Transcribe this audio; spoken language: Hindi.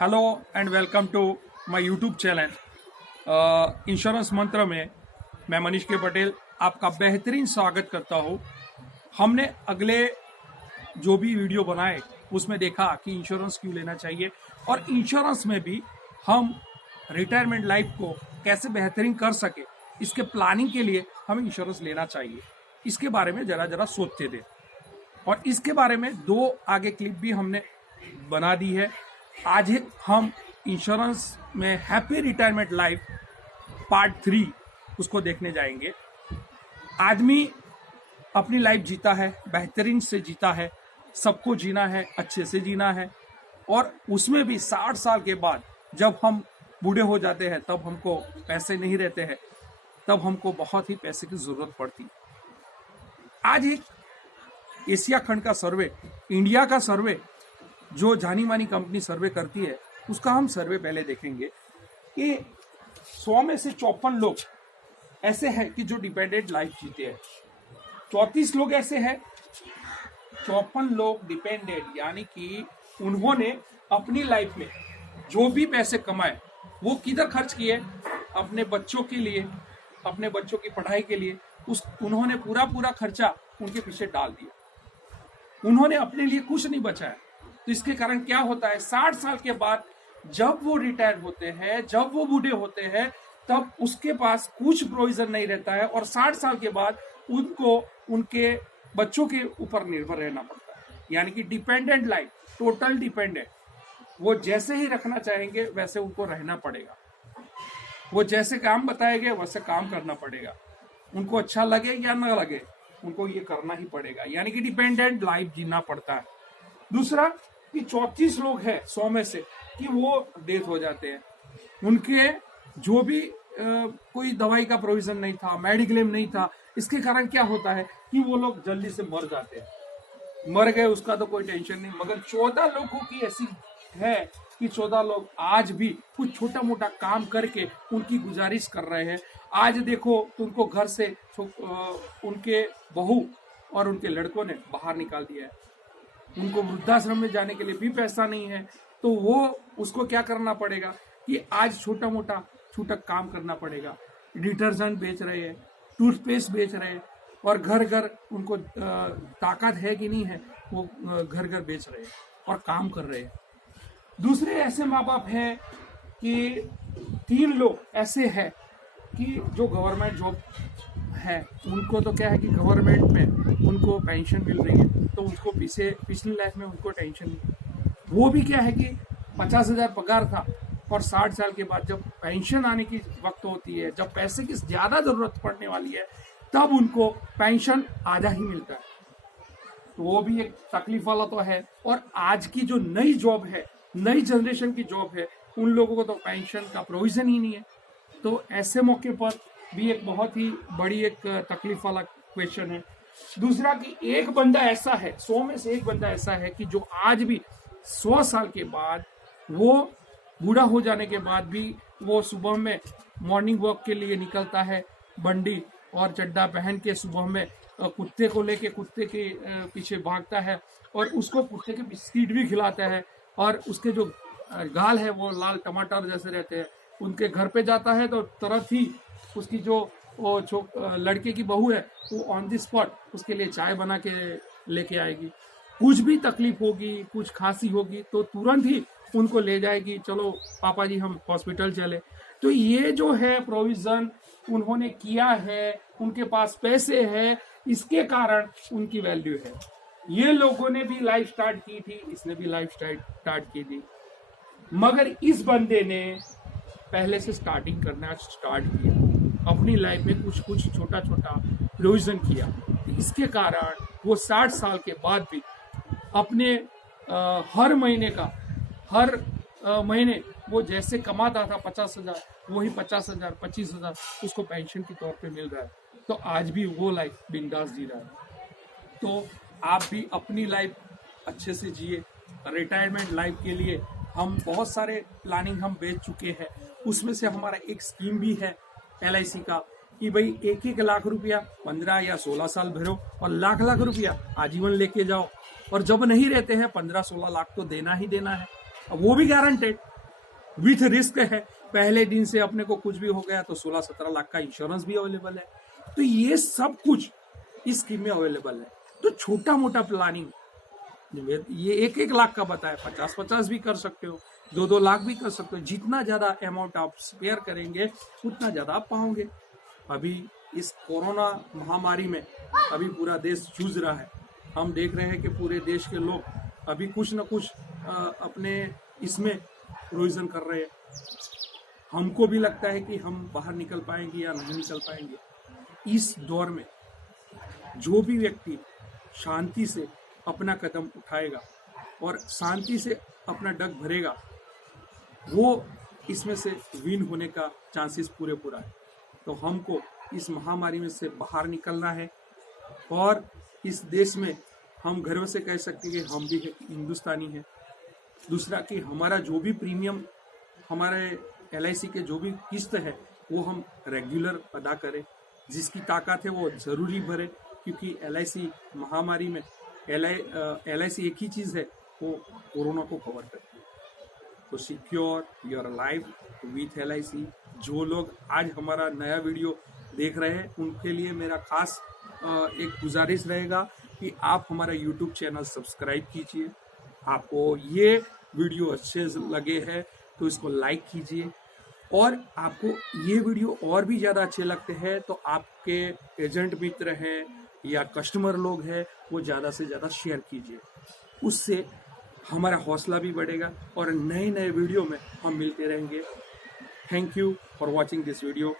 Hello and welcome to my YouTube channel insurance Mantra में मैं मनीष के पटेल आपका बेहतरीन स्वागत करता हूँ। हमने अगले जो भी वीडियो बनाए उसमें देखा कि इंश्योरेंस क्यों लेना चाहिए और इंश्योरेंस में भी हम रिटायरमेंट लाइफ को कैसे बेहतरीन कर सके, इसके प्लानिंग के लिए हमें इंश्योरेंस लेना चाहिए। इसके बारे में जरा सोचते थे और इसके बारे में दो आगे क्लिप भी हमने बना दी है। आज हम इंश्योरेंस में हैप्पी रिटायरमेंट लाइफ पार्ट 3 उसको देखने जाएंगे। आदमी अपनी लाइफ जीता है, बेहतरीन से जीता है, सबको जीना है, अच्छे से जीना है और उसमें भी 60 साल के बाद जब हम बूढ़े हो जाते हैं तब हमको पैसे नहीं रहते हैं, तब हमको बहुत ही पैसे की जरूरत पड़ती है। आज एक एशिया खंड का सर्वे, इंडिया का सर्वे जो जानी मानी कंपनी सर्वे करती है, उसका हम सर्वे पहले देखेंगे कि 100 में से 54 लोग ऐसे हैं कि जो डिपेंडेंट लाइफ जीते हैं। 34 लोग ऐसे हैं, 54 लोग डिपेंडेंट, यानी कि उन्होंने अपनी लाइफ में जो भी पैसे कमाए वो किधर खर्च किए, अपने बच्चों के लिए, अपने बच्चों की पढ़ाई के लिए। उन्होंने पूरा खर्चा उनके पीछे डाल दिया, उन्होंने अपने लिए कुछ नहीं बचाया। तो इसके कारण क्या होता है, 60 साल के बाद जब वो रिटायर होते हैं, जब वो बूढ़े होते हैं, तब उसके पास कुछ प्रोविजन नहीं रहता है और 60 साल के बाद उनको उनके बच्चों के ऊपर निर्भर रहना पड़ता है। यानी कि डिपेंडेंट लाइफ, टोटल डिपेंडेंट। वो जैसे ही रखना चाहेंगे वैसे उनको रहना पड़ेगा, वो जैसे काम बताएंगे वैसे काम करना पड़ेगा, उनको अच्छा लगे या ना लगे उनको ये करना ही पड़ेगा। यानी कि डिपेंडेंट लाइफ जीना पड़ता है। दूसरा कि 34 लोग हैं 100 में से कि वो डेथ हो जाते हैं, उनके जो भी कोई दवाई का प्रोविजन नहीं था, मेडिक्लेम नहीं था। इसके कारण क्या होता है कि वो लोग जल्दी से मर जाते हैं। मर गए उसका तो कोई टेंशन नहीं, मगर 14 लोगों की ऐसी है कि 14 लोग आज भी कुछ छोटा मोटा काम करके उनकी गुजारिश कर रहे हैं। आज देखो तो उनको घर से उनके बहू और उनके लड़कों ने बाहर निकाल दिया है, उनको वृद्धाश्रम में जाने के लिए भी पैसा नहीं है। तो वो उसको क्या करना पड़ेगा कि आज छोटा मोटा छूटक काम करना पड़ेगा। डिटर्जेंट बेच रहे हैं, टूथपेस्ट बेच रहे हैं और घर घर उनको ताकत है कि नहीं है, वो घर घर बेच रहे हैं और काम कर रहे हैं। दूसरे ऐसे माँ बाप हैं कि 3 लोग ऐसे हैं कि जो गवर्नमेंट जॉब है, उनको तो क्या है कि गवर्नमेंट में उनको पेंशन मिल रही है, तो उसको पिछली लाइफ में उनको टेंशन नहीं। वो भी क्या है कि 50,000 पगार था और 60 साल के बाद जब पेंशन आने की वक्त होती है, जब पैसे की ज्यादा जरूरत पड़ने वाली है, तब उनको पेंशन आधा ही मिलता है। तो वो भी एक तकलीफ वाला तो है। और आज की जो नई जॉब है, नई जनरेशन की जॉब है, उन लोगों को तो पेंशन का प्रोविजन ही नहीं है। तो ऐसे मौके पर भी एक बहुत ही बड़ी एक तकलीफ वाला क्वेश्चन है। दूसरा कि एक बंदा ऐसा है, 100 में से एक बंदा ऐसा है कि जो आज भी 100 साल के बाद, वो बूढ़ा हो जाने के बाद भी वो सुबह में मॉर्निंग वॉक के लिए निकलता है, बंडी और चड्डा पहन के सुबह में कुत्ते को लेके कुत्ते के पीछे भागता है और उसको कुत्ते के बिस्किट भी खिलाता है और उसके जो गाल है वो लाल टमाटर जैसे रहते हैं। उनके घर पे जाता है तो तुरंत ही उसकी जो लड़के की बहू है वो ऑन द स्पॉट उसके लिए चाय बना के लेके आएगी। कुछ भी तकलीफ होगी, कुछ खांसी होगी तो तुरंत ही उनको ले जाएगी, चलो पापा जी हम हॉस्पिटल चले। तो ये जो है प्रोविजन उन्होंने किया है, उनके पास पैसे हैं, इसके कारण उनकी वैल्यू है। ये लोगों ने भी लाइफ स्टार्ट की थी, इसने भी लाइफ स्टार्ट की थी, मगर इस बंदे ने पहले से स्टार्टिंग करना स्टार्ट किया, अपनी लाइफ में कुछ छोटा प्रोविजन किया। इसके कारण वो 60 साल के बाद भी अपने हर महीने वो जैसे कमाता था 50,000, वही 50,000 25,000 उसको पेंशन के तौर पे मिल रहा है। तो आज भी वो लाइफ बिंदास जी रहा है। तो आप भी अपनी लाइफ अच्छे से जिए। रिटायरमेंट लाइफ के लिए हम बहुत सारे प्लानिंग हम बेच चुके हैं, उसमें से हमारा एक स्कीम भी है LIC का कि भाई 1-1 लाख रुपया 15 या 16 साल भरो और लाख रुपया आजीवन लेके जाओ। और जब नहीं रहते हैं 15-16 लाख तो देना ही देना है, वो भी गारंटेड। विथ रिस्क है। पहले दिन से अपने को कुछ भी हो गया तो 16-17 लाख का इंश्योरेंस भी अवेलेबल है। तो ये सब कुछ इस स्कीम में अवेलेबल है। तो छोटा मोटा प्लानिंग, ये 1-1 लाख का बताया, 50-50 भी कर सकते हो, 2-2 लाख भी कर सकते हो। जितना ज्यादा अमाउंट आप स्पेयर करेंगे उतना ज्यादा आप पाओगे। अभी इस कोरोना महामारी में अभी पूरा देश जूझ रहा है। हम देख रहे हैं कि पूरे देश के लोग अभी कुछ न कुछ अपने इसमें प्रोविजन कर रहे हैं। हमको भी लगता है कि हम बाहर निकल पाएंगे या नहीं निकल पाएंगे। इस दौर में जो भी व्यक्ति शांति से अपना कदम उठाएगा और शांति से अपना डग भरेगा, वो इसमें से विन होने का चांसेस पूरा है। तो हमको इस महामारी में से बाहर निकलना है और इस देश में हम गर्व से कह सकते हैं कि हम भी हिंदुस्तानी हैं। दूसरा कि हमारा जो भी प्रीमियम, हमारे LIC के जो भी किस्त है वो हम रेगुलर अदा करें। जिसकी ताकत है वो जरूरी भरे, क्योंकि LIC महामारी में LIC एक ही चीज है, वो कोरोना को कवर करती है। तो secure your life with LIC। जो लोग आज हमारा नया वीडियो देख रहे हैं उनके लिए मेरा खास एक गुजारिश रहेगा कि आप हमारा YouTube चैनल सब्सक्राइब कीजिए। आपको ये वीडियो अच्छे लगे हैं तो इसको लाइक कीजिए, और आपको ये वीडियो और भी ज़्यादा अच्छे लगते हैं तो आपके एजेंट मित्र हैं या कस्टमर लोग हैं वो ज़्यादा से ज़्यादा शेयर कीजिए। उससे हमारा हौसला भी बढ़ेगा और नए नए वीडियो में हम मिलते रहेंगे। Thank you for watching this video.